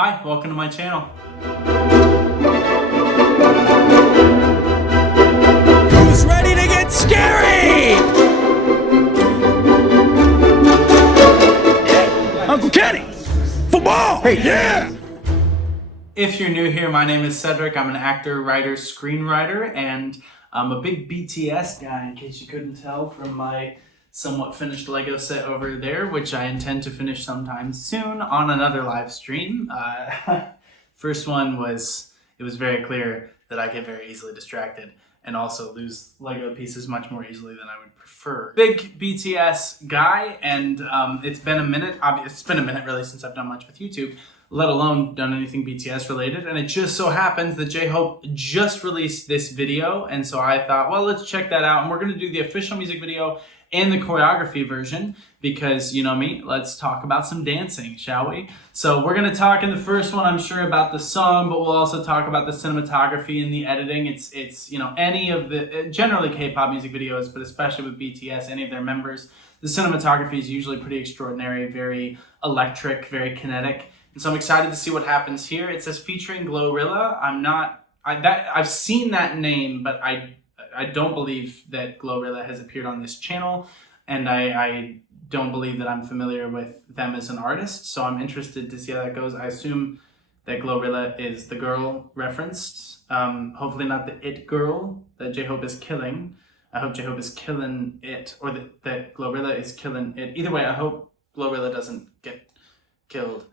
Hi, welcome to my channel. Who's ready to get scary? Uncle Kenny! Football! Hey, yeah! If you're new here, my name is Cedric. I'm an actor, writer, screenwriter, and I'm a big BTS guy, in case you couldn't tell from my somewhat finished Lego set over there, which I intend to finish sometime soon on another live stream. First one was, it was very clear that I get very easily distracted and also lose Lego pieces much more easily than I would prefer. Big BTS guy, and it's been a minute. It's been a minute really since I've done much with YouTube, let alone done anything BTS related. And it just so happens that J-Hope just released this video, and so I thought, well, let's check that out. And we're gonna do the official music video and the choreography version, because you know me, let's talk about some dancing, shall we? So we're gonna talk in the first one, I'm sure, about the song, but we'll also talk about the cinematography and the editing. It's you know, any of the, generally K-pop music videos, but especially with BTS, any of their members, the cinematography is usually pretty extraordinary, very electric, very kinetic. And so I'm excited to see what happens here. It says featuring GloRilla. I've seen that name, but I don't believe that GloRilla has appeared on this channel, and I don't believe that I'm familiar with them as an artist, so I'm interested to see how that goes. I assume that GloRilla is the girl referenced, hopefully not the it girl that J-Hope is killing. I hope J-Hope is killing it, or that GloRilla is killing it. Either way, I hope GloRilla doesn't get killed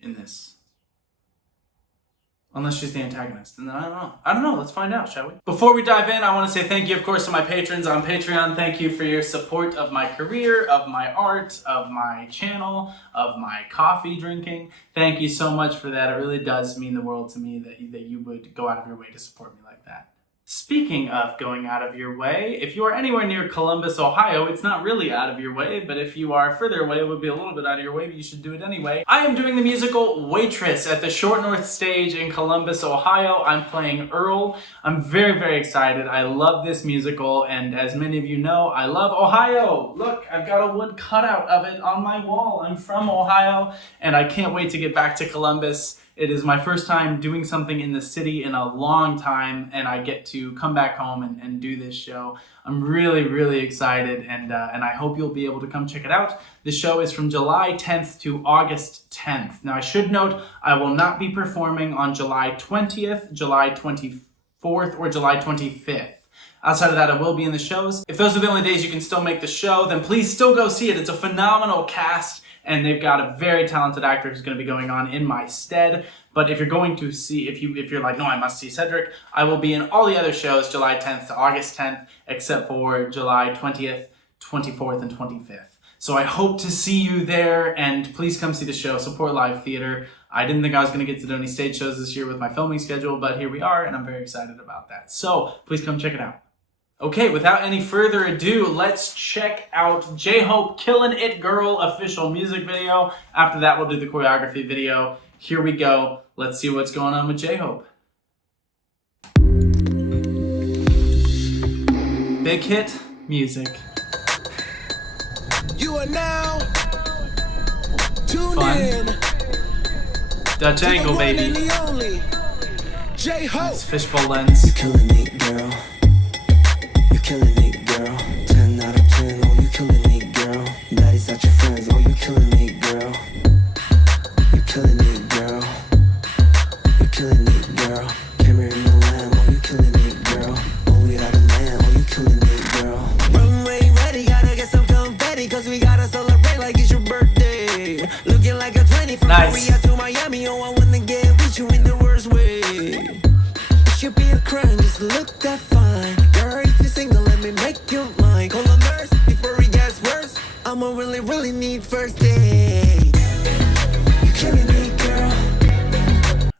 in this. Unless she's the antagonist, and then I don't know, let's find out, shall we? Before we dive in, I want to say thank you, of course, to my patrons on Patreon. Thank you for your support of my career, of my art, of my channel, of my coffee drinking. Thank you so much for that. It really does mean the world to me that you would go out of your way to support me like that. Speaking of going out of your way, if you are anywhere near Columbus, Ohio, it's not really out of your way, but if you are further away, it would be a little bit out of your way, but you should do it anyway. I am doing the musical Waitress at the Short North Stage in Columbus, Ohio. I'm playing Earl. I'm very, very excited. I love this musical, and as many of you know, I love Ohio. Look, I've got a wood cutout of it on my wall. I'm from Ohio, and I can't wait to get back to Columbus. It is my first time doing something in the city in a long time, and I get to come back home and do this show. I'm really, really excited, and I hope you'll be able to come check it out. The show is from July 10th to August 10th. Now, I should note, I will not be performing on July 20th, July 24th, or July 25th. Outside of that, I will be in the shows. If those are the only days you can still make the show, then please still go see it. It's a phenomenal cast, and they've got a very talented actor who's going to be going on in my stead. But if you're going to see, if you're like, no, I must see Cedric, I will be in all the other shows July 10th to August 10th, except for July 20th, 24th, and 25th. So I hope to see you there, and please come see the show. Support live theater. I didn't think I was going to get to do any stage shows this year with my filming schedule, but here we are, and I'm very excited about that. So please come check it out. Okay, without any further ado, let's check out J-Hope Killin' It Girl official music video. After that, we'll do the choreography video. Here we go. Let's see what's going on with J-Hope. Big hit music. You are now tuned Fun. in. Dutch angle, baby. J-Hope. Nice fishbowl lens. Killing it, girl. You killing it, girl. 10 out of 10, oh, you killing it, girl. Daddy's not your friends, oh, you killing it, girl. You killing it, girl. You killing it, girl. Camera in the lamb, oh, you killing it, girl. Oh, without a man, oh, you killing it, girl. Runway ready, gotta get some confetti, cause we gotta celebrate like it's your birthday. Looking like a 20 from Korea to Miami, oh, I wanna get with you in the worst way. It should be a crime, just look that fine. Girl, if you're single, let me make you mine. Call a nurse before it gets worse. I'ma really, really need first aid. You killing me, girl.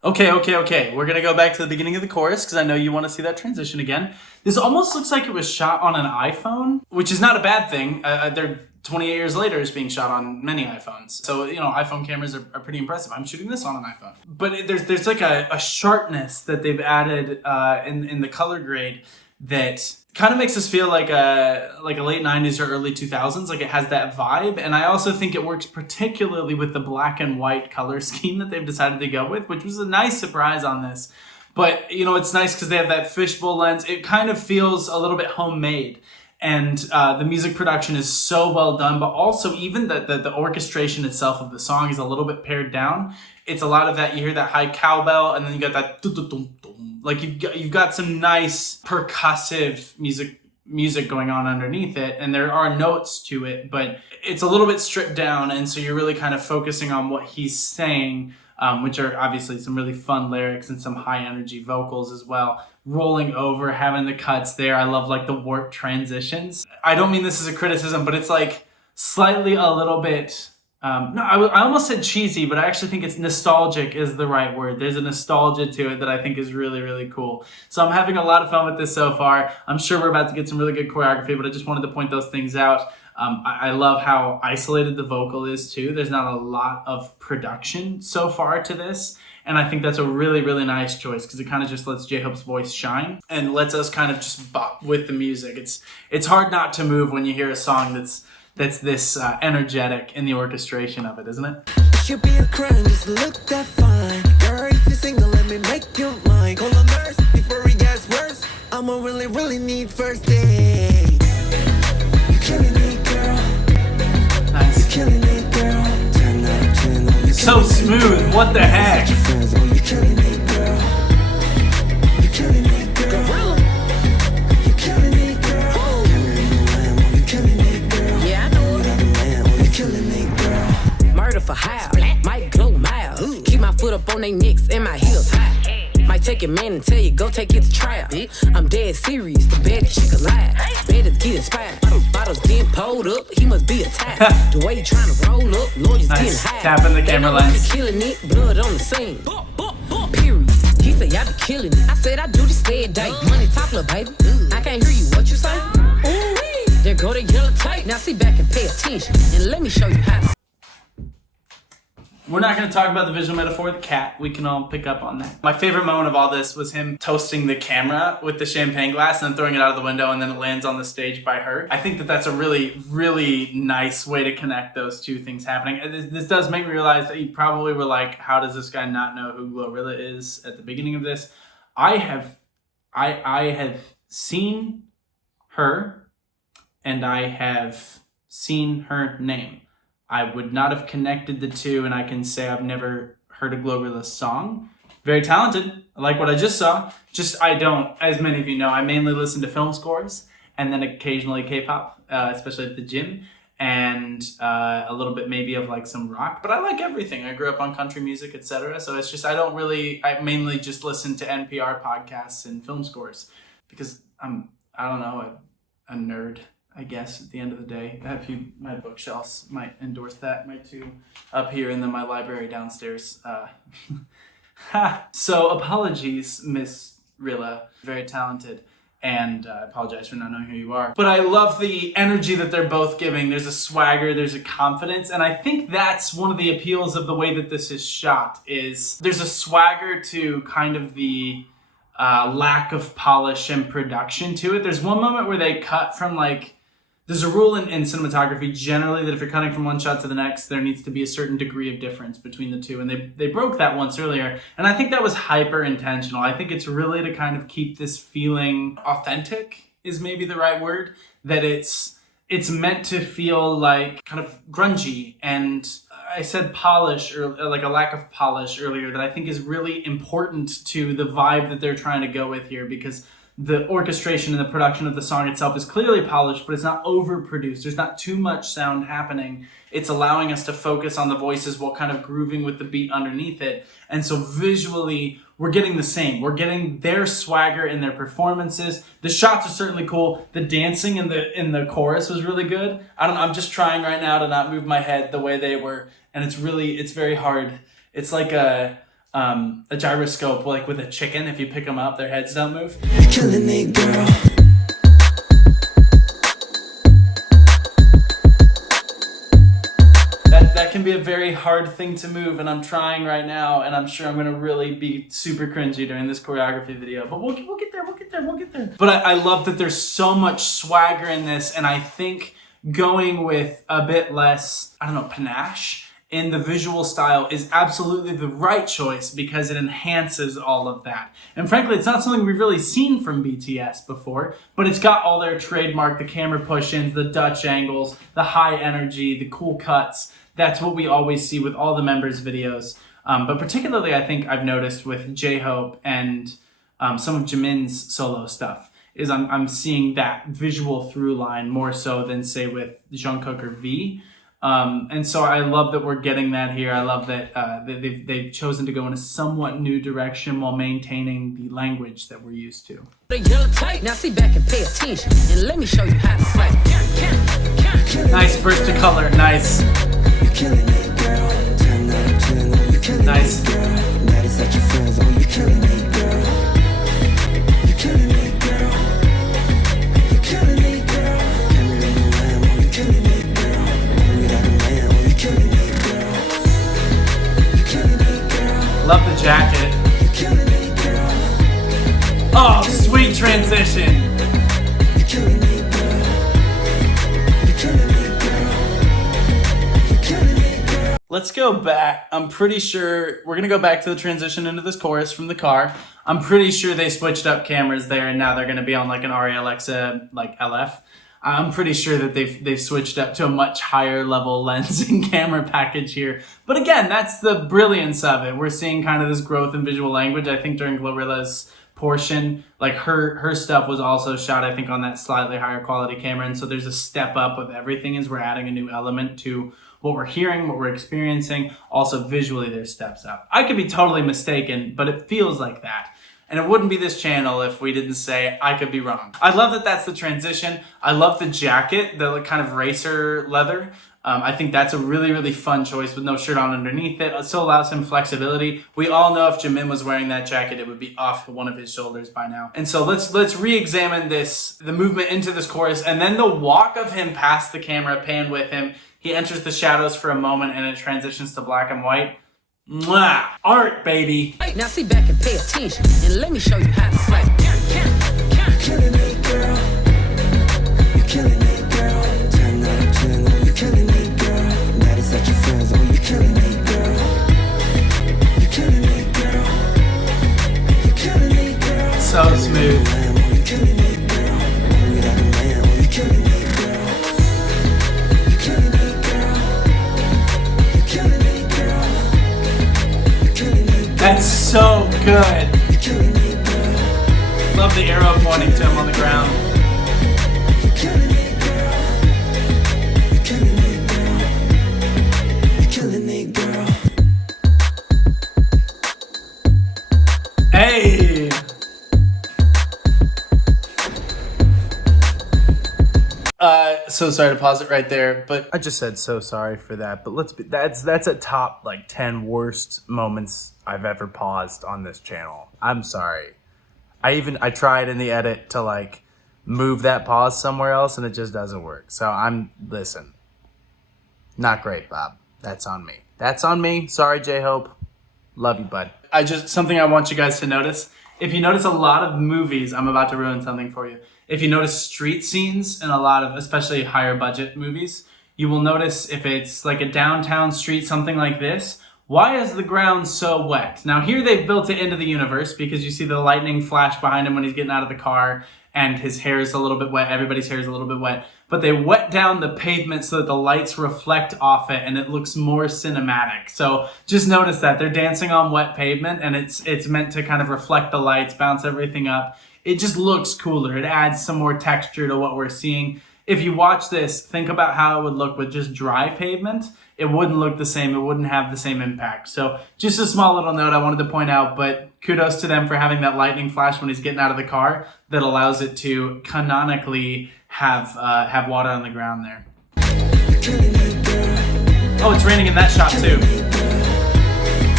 Okay. We're gonna go back to the beginning of the chorus because I know you want to see that transition again. This almost looks like it was shot on an iPhone, which is not a bad thing. They're 28 years later, it's being shot on many iPhones. So, you know, iPhone cameras are pretty impressive. I'm shooting this on an iPhone. But there's like a sharpness that they've added in the color grade that kind of makes us feel like a late 90s or early 2000s. Like it has that vibe. And I also think it works particularly with the black and white color scheme that they've decided to go with, which was a nice surprise on this. But, you know, it's nice because they have that fishbowl lens. It kind of feels a little bit homemade. And the music production is so well done, but also even the orchestration itself of the song is a little bit pared down. It's a lot of that, you hear that high cowbell, and then you got that dum-dum-dum. Like you've got some nice percussive music going on underneath it, and there are notes to it, but it's a little bit stripped down, and so you're really kind of focusing on what he's saying, which are obviously some really fun lyrics and some high energy vocals as well. Rolling over, having the cuts there. I love like the warped transitions. I don't mean this as a criticism, but it's like slightly a little bit, I almost said cheesy, but I actually think it's nostalgic is the right word. There's a nostalgia to it that I think is really, really cool. So I'm having a lot of fun with this so far. I'm sure we're about to get some really good choreography, but I just wanted to point those things out. I love how isolated the vocal is too. There's not a lot of production so far to this. And I think that's a really, really nice choice because it kind of just lets J-Hope's voice shine and lets us kind of just bop with the music. It's hard not to move when you hear a song that's this energetic in the orchestration of it, isn't it? Should be a crime, just look that fine. Girl, if you're single, let me make you mine. Call a nurse before it gets worse. I'ma really, really need first aid. You killing me, girl. Nice. You killing me, girl. 10 out of 10. Oh, you So smooth. What the heck? Oh, you killing me, girl. You killing me, girl. GloRilla. You killing me, girl. Carrying the lamb. Oh, you killing me, girl. Yeah, I know. You got a man. Oh, you killing me, girl. Murder for hire, might glow miles. Keep my foot up on they necks and my heels high. Might take your man and tell you, go take it to trial. I'm dead serious, the baddest chick alive. Baddest get inspired. Bottles getting pulled up, he must be a type. The way he trying to roll up, lawyers getting high. Tapping the camera lens. Killing it, blood on the scene. Period. He said, y'all be killing it. I said, I do this every day. Money talk, little baby. I can't hear you, what you say? Ooh-wee. There go the yellow tape. Now sit back and pay attention, and let me show you how. We're not going to talk about the visual metaphor of the cat. We can all pick up on that. My favorite moment of all this was him toasting the camera with the champagne glass and then throwing it out of the window, and then it lands on the stage by her. I think that that's a really, really nice way to connect those two things happening. This does make me realize that you probably were like, how does this guy not know who GloRilla is at the beginning of this? I have seen her, and I have seen her name. I would not have connected the two, and I can say I've never heard a GloRilla song. Very talented. I like what I just saw. I don't, as many of you know, I mainly listen to film scores and then occasionally K-pop, especially at the gym, and a little bit maybe of like some rock, but I like everything. I grew up on country music, etc. So it's just, I mainly just listen to NPR podcasts and film scores because I'm, I don't know, a nerd, I guess, at the end of the day. My bookshelves might endorse that. My two up here, and then my library downstairs. So apologies, Miss Rilla. Very talented. And I apologize for not knowing who you are. But I love the energy that they're both giving. There's a swagger, there's a confidence, and I think that's one of the appeals of the way that this is shot, is there's a swagger to kind of the lack of polish and production to it. There's one moment where they cut from like, there's a rule in cinematography generally that if you're cutting from one shot to the next, there needs to be a certain degree of difference between the two. And they broke that once earlier. And I think that was hyper intentional. I think it's really to kind of keep this feeling authentic is maybe the right word. That it's meant to feel like kind of grungy. And I said polish, or like a lack of polish earlier, that I think is really important to the vibe that they're trying to go with here, because the orchestration and the production of the song itself is clearly polished, but it's not overproduced. There's not too much sound happening. It's allowing us to focus on the voices while kind of grooving with the beat underneath it. And so visually, we're getting the same. We're getting their swagger in their performances. The shots are certainly cool. The dancing in the chorus was really good. I'm just trying right now to not move my head the way they were. And it's very hard. It's like a gyroscope, like with a chicken. If you pick them up, their heads don't move. You're killing me, girl. That can be a very hard thing to move, and I'm trying right now, and I'm sure I'm gonna really be super cringy during this choreography video. But we'll get there. we'll get there. But I love that there's so much swagger in this, and I think going with a bit less, I don't know, panache in the visual style is absolutely the right choice because it enhances all of that. And frankly, it's not something we've really seen from BTS before, but it's got all their trademark, the camera push-ins, the Dutch angles, the high energy, the cool cuts. That's what we always see with all the members' videos. But particularly, I think I've noticed with J-Hope and some of Jimin's solo stuff, is I'm seeing that visual through line more so than, say, with Jungkook or V. And so I love that we're getting that here. I love that they've chosen to go in a somewhat new direction while maintaining the language that we're used to. Now sit back and pay attention, and let me show you how to slap. Nice burst of color, nice. Nice. Love the jacket. Oh, sweet transition. Let's go back. I'm pretty sure we're gonna go back to the transition into this chorus from the car. I'm pretty sure they switched up cameras there, and now they're gonna be on like an Arri Alexa like LF. I'm pretty sure that they've switched up to a much higher level lens and camera package here. But again, that's the brilliance of it. We're seeing kind of this growth in visual language. I think during GloRilla's portion, like her stuff was also shot, I think, on that slightly higher quality camera. And so there's a step up with everything as we're adding a new element to what we're hearing, what we're experiencing. Also visually, there's steps up. I could be totally mistaken, but it feels like that. And it wouldn't be this channel if we didn't say I could be wrong. I love that that's the transition. I love the jacket, the kind of racer leather. I think that's a really, really fun choice with no shirt on underneath it. It still allows him flexibility. We all know if Jimin was wearing that jacket, it would be off one of his shoulders by now. And so let's re-examine the movement into this chorus, and then the walk of him past the camera, pan with him. He enters the shadows for a moment, and it transitions to black and white. Mwah! Art, baby. Now sit back and pay attention, and let me show you how to slap. Killing it, girl. You're killing it, girl. 10 out of 10, oh, you're killing it, girl. That is such your friends, oh, you're killing it, girl. You're killing it, girl. You're killing it, girl. So smooth. Oh, you're killing it, girl. Oh, you're like a man, oh, you're killing it, girl. You're killing it, girl. You're killing it, girl. You're killing it, girl. That's so good. You're killing it, girl. Love the arrow pointing to him on the ground. You're killing it, girl. You're killing it, girl. You're killing it, girl. Hey! So sorry to pause it right there, but I just said so sorry for that. But that's a top like 10 worst moments I've ever paused on this channel. I'm sorry. I tried in the edit to like move that pause somewhere else, and it just doesn't work. So listen. Not great, Bob. That's on me. That's on me. Sorry, J-Hope. Love you, bud. Something I want you guys to notice. If you notice a lot of movies, I'm about to ruin something for you. If you notice street scenes in a lot of, especially higher budget movies, you will notice if it's like a downtown street, something like this, why is the ground so wet? Now here they've built it into the universe because you see the lightning flash behind him when he's getting out of the car and his hair is a little bit wet, everybody's hair is a little bit wet, but they wet down the pavement so that the lights reflect off it and it looks more cinematic. So just notice that they're dancing on wet pavement and it's meant to kind of reflect the lights, bounce everything up. It just looks cooler. It adds some more texture to what we're seeing. If you watch this, think about how it would look with just dry pavement. It wouldn't look the same. It wouldn't have the same impact. So just a small little note I wanted to point out, but kudos to them for having that lightning flash when he's getting out of the car that allows it to canonically have water on the ground there. Oh, it's raining in that shot too.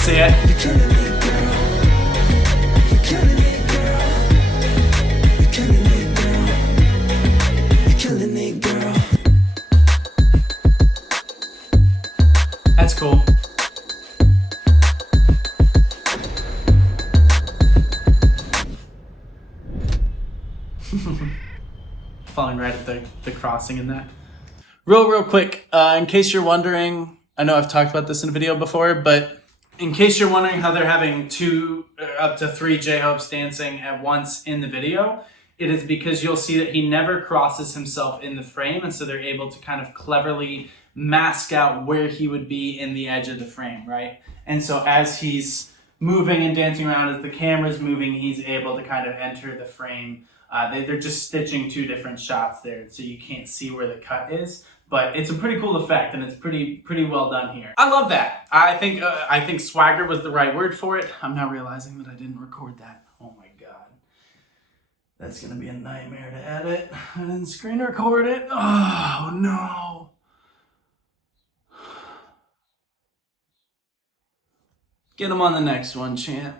See it? That's cool. Falling right at the crossing in that. Real quick, in case you're wondering, I know I've talked about this in a video before, but in case you're wondering how they're having up to three J-Hopes dancing at once in the video, it is because you'll see that he never crosses himself in the frame, and so they're able to kind of cleverly mask out where he would be in the edge of the frame, right? And so as he's moving and dancing around, as the camera's moving, he's able to kind of enter the frame. They're just stitching two different shots there, so you can't see where the cut is. But it's a pretty cool effect, and it's pretty well done here. I love that. I think swagger was the right word for it. I'm now realizing that I didn't record that. Oh my god. That's gonna be a nightmare to edit. I didn't screen record it. Oh no. Get him on the next one, champ.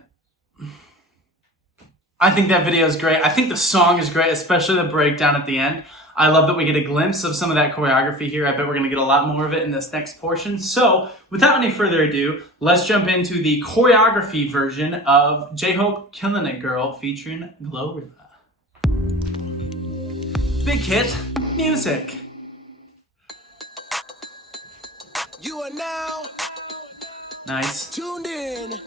I think that video is great. I think the song is great, especially the breakdown at the end. I love that we get a glimpse of some of that choreography here. I bet we're gonna get a lot more of it in this next portion. So without any further ado, let's jump into the choreography version of J-Hope Killin' It Girl featuring GloRilla. Big hit, music. You are now Nice. tuned in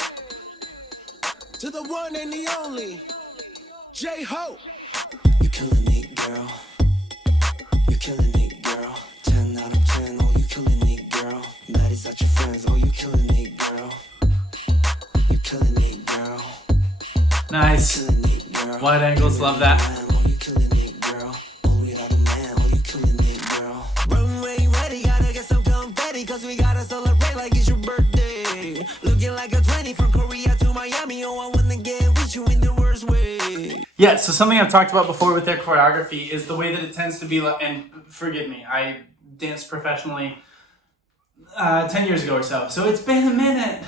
to the one and the only J-Hope. You killing it, girl. You killing it, girl. 10 out of 10, oh, you killing it, girl. That is not your friends, oh, you killing it, girl. You killing it, girl. Nice. Killing it, girl. Wide angles, love that. Oh, you killing it, girl. Oh, you're not a man, oh, you killing it, girl. Runway ready, gotta get some confetti, cause we gotta celebrate like it's your birthday. Looking like a 20 from Korea to Miami, oh, I wanna get with you in the worst way. Yeah, so something I've talked about before with their choreography is the way that it tends to be like, and forgive me, I danced professionally 10 years ago or so it's been a minute.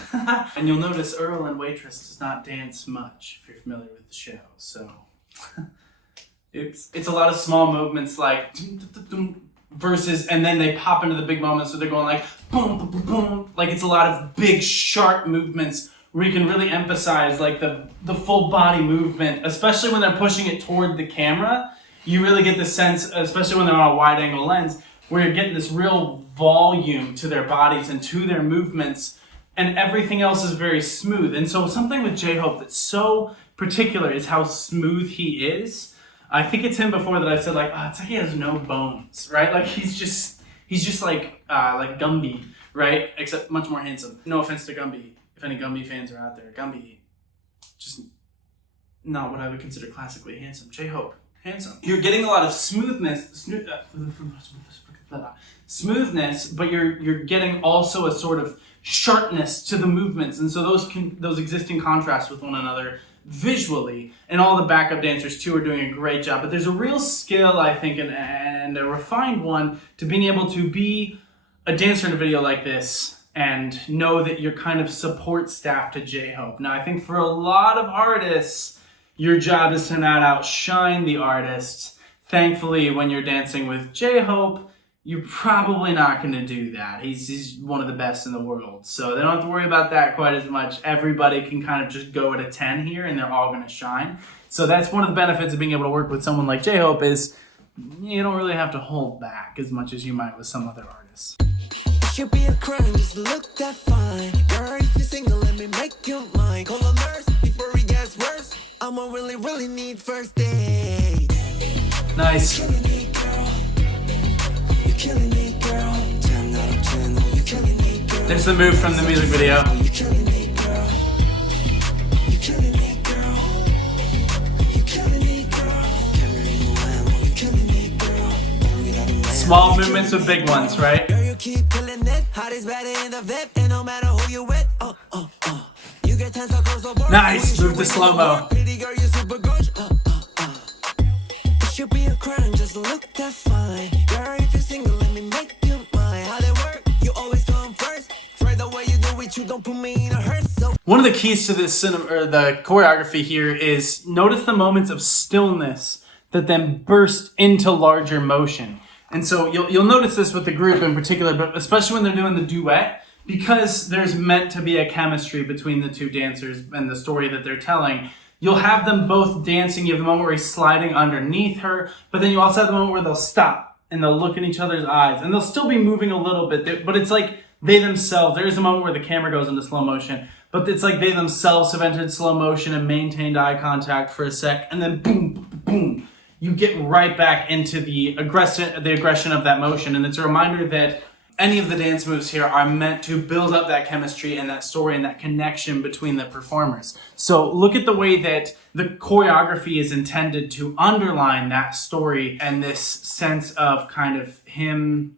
And you'll notice Earl and Waitress does not dance much, if you're familiar with the show, so. Oops. It's a lot of small movements like versus, and then they pop into the big moments, so they're going like boom, boom, boom, boom. Like it's a lot of big, sharp movements where you can really emphasize like the full body movement, especially when they're pushing it toward the camera. You really get the sense, especially when they're on a wide angle lens, where you're getting this real volume to their bodies and to their movements, and everything else is very smooth. And so something with J-Hope that's so particular is how smooth he is. I think it's him before that I said like, oh, it's like he has no bones, right? Like he's just like Gumby, right? Except much more handsome. No offense to Gumby. If any Gumby fans are out there, Gumby, just not what I would consider classically handsome. J-Hope, handsome. You're getting a lot of smoothness, but you're getting also a sort of sharpness to the movements, and so those existing contrast with one another visually, and all the backup dancers too are doing a great job. But there's a real skill, I think, and a refined one to being able to be a dancer in a video like this and know that you're kind of support staff to J-Hope. Now, I think for a lot of artists, your job is to not outshine the artist. Thankfully, when you're dancing with J-Hope, you're probably not going to do that. He's one of the best in the world, so they don't have to worry about that quite as much. Everybody can kind of just go at a 10 here, and they're all going to shine. So that's one of the benefits of being able to work with someone like J-Hope is you don't really have to hold back as much as you might with some other artists. Should be a crime, just look that fine. Girl, if you're single, let me make you mine. Call a nurse before it gets worse. I'ma really need first aid. Nice. You killing me, girl. 10 out of 10, oh, you killing me, girl. There's the move from the music video. You killing me, girl. You killing me, girl. You killing me, girl. You killing me, girl. Small movements with big ones, right? Keep killing it, hot is better in the VIP, and no matter who you with, you get 10 seconds of nice, move to slow-mo. Pretty girl, you're super good, It should be a crime, just look that fine. Girl, if you're single, let me make you mine. How they work, you always come first. Try the way you do it, you don't put me in a hurt, so. One of the keys to this the choreography here is notice the moments of stillness that then burst into larger motion. And so you'll notice this with the group in particular, but especially when they're doing the duet, because there's meant to be a chemistry between the two dancers and the story that they're telling. you'll have them both dancing. You have the moment where he's sliding underneath her, but then you also have the moment where they'll stop and they'll look in each other's eyes, and they'll still be moving a little bit, but it's like they themselves, there's a moment where the camera goes into slow motion, but it's like they themselves have entered slow motion and maintained eye contact for a sec, and then boom, boom, boom, you get right back into the aggression of that motion. And it's a reminder that any of the dance moves here are meant to build up that chemistry and that story and that connection between the performers. So look at the way that the choreography is intended to underline that story and this sense of kind of him.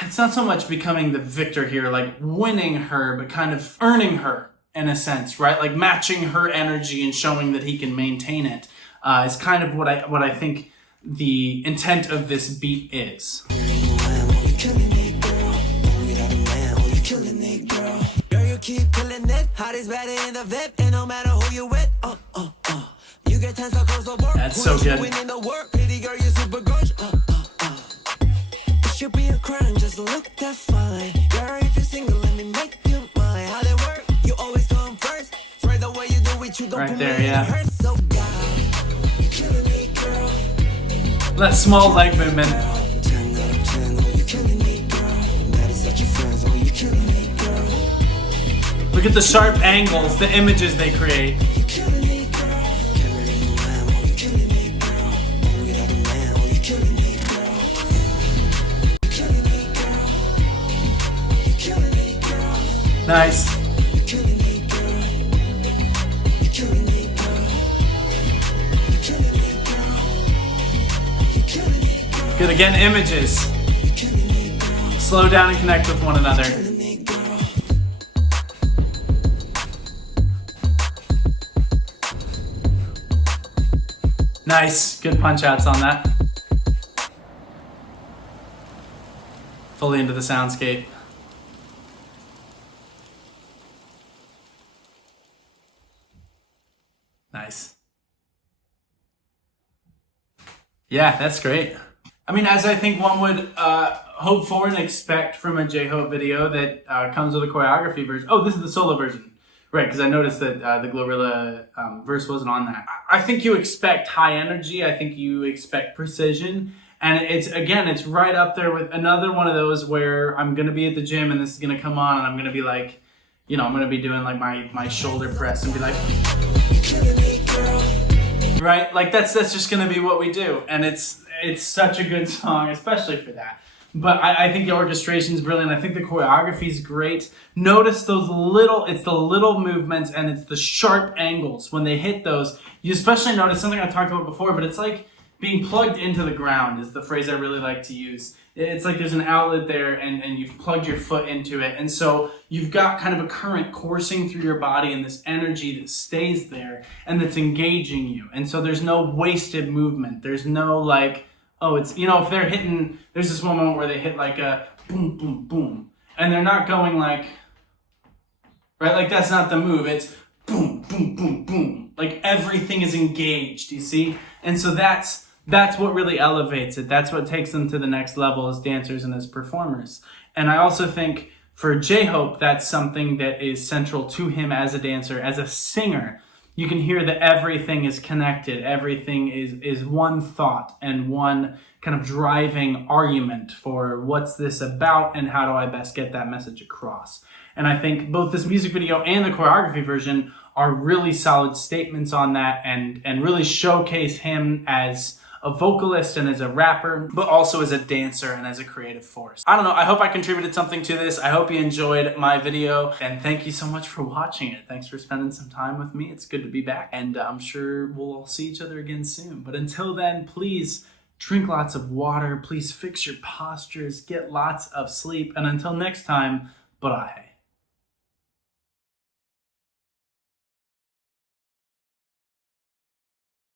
It's not so much becoming the victor here, like winning her, but kind of earning her in a sense, right? Like matching her energy and showing that he can maintain it is kind of what I think the intent of this beat is. Girl, you keep killing it. Hot is better in the VIP, and no matter who you with. You get 10 circles of work. That's so good. Winning the work. Pretty girl, you super gorgeous. It should be a crime, just look that fine. Girl, if you're single, let me make you mine. How they work? You always come first. Right the way you do it, you don't Right put there, me in yeah. a hurt. So God, you killing me, girl. That small leg movement. 10 out of 10, oh, you killing me, girl. That is such a friends, oh, you killing me, girl. Look at the sharp angles, the images they create. You killing me, girl. Camera in the lamb, oh, you killing me, girl. Oh, you have a man, oh, you killing me, girl. You killing me, girl. You killing me, girl. Nice. You killing me, girl. You killing me, girl. You killing me, girl. You killing me, girl. Good, again, images. You killing me, girl. Slow down and connect with one another. Killing me, girl. Nice, good punch outs on that. Fully into the soundscape. Nice. Yeah, that's great. I mean, as I think one would hope for and expect from a J-Hope video that comes with a choreography version. Oh, this is the solo version. Right, because I noticed that the GloRilla verse wasn't on that. I think you expect high energy. I think you expect precision. And it's right up there with another one of those where I'm going to be at the gym and this is going to come on and I'm going to be like, you know, I'm going to be doing like my shoulder press and be like, right? Like that's just going to be what we do. And it's such a good song, especially for that. But I think the orchestration is brilliant. I think the choreography is great. Notice those it's the little movements and it's the sharp angles. When they hit those, you especially notice something I talked about before, but it's like being plugged into the ground is the phrase I really like to use. It's like there's an outlet there and you've plugged your foot into it. And so you've got kind of a current coursing through your body and this energy that stays there and that's engaging you. And so there's no wasted movement. There's no like, oh, it's, you know, if they're hitting, there's this one moment where they hit like a boom, boom, boom. And they're not going like, right? Like that's not the move. It's boom, boom, boom, boom. Like everything is engaged, you see? And so that's what really elevates it. That's what takes them to the next level as dancers and as performers. And I also think for J-Hope, that's something that is central to him as a dancer, as a singer. You can hear that everything is connected. Everything is one thought and one kind of driving argument for what's this about and how do I best get that message across. And I think both this music video and the choreography version are really solid statements on that and really showcase him as a vocalist and as a rapper, but also as a dancer and as a creative force. I don't know, I hope I contributed something to this. I hope you enjoyed my video, and thank you so much for watching it. Thanks for spending some time with me. It's good to be back, and I'm sure we'll all see each other again soon. But until then, please drink lots of water, please fix your postures, get lots of sleep, and until next time, bye.